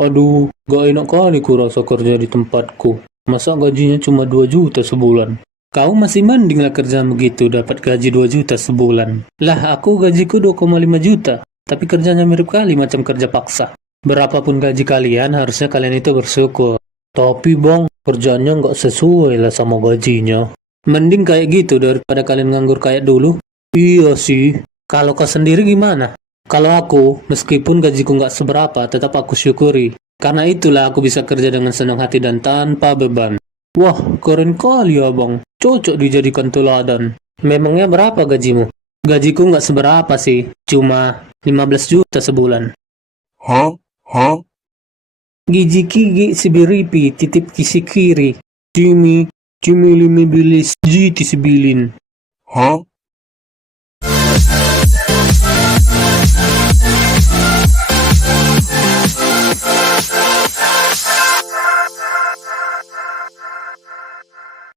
Aduh, gak enak kali ku rasa kerja di tempatku. Masa gajinya cuma 2 juta sebulan? Kau masih mending lah kerja begitu dapat gaji 2 juta sebulan. Lah, aku gajiku 2,5 juta. Tapi kerjanya mirip kali macam kerja paksa. Berapapun gaji kalian, harusnya kalian itu bersyukur. Tapi bang, kerjanya nggak sesuai lah sama gajinya. Mending kayak gitu daripada kalian nganggur kayak dulu. Iya sih. Kalau kau sendiri gimana? Kalau aku, meskipun gajiku nggak seberapa, tetap aku syukuri. Karena itulah aku bisa kerja dengan senang hati dan tanpa beban. Wah, keren kali abang. Cocok dijadikan teladan. Memangnya berapa gajimu? Gajiku nggak seberapa sih, cuma 15 juta sebulan. Hah? Hah? Gigi kigi sibiripi titip kisi kiri. Cimi, cimi limi bilis jiti sibilin. Hah?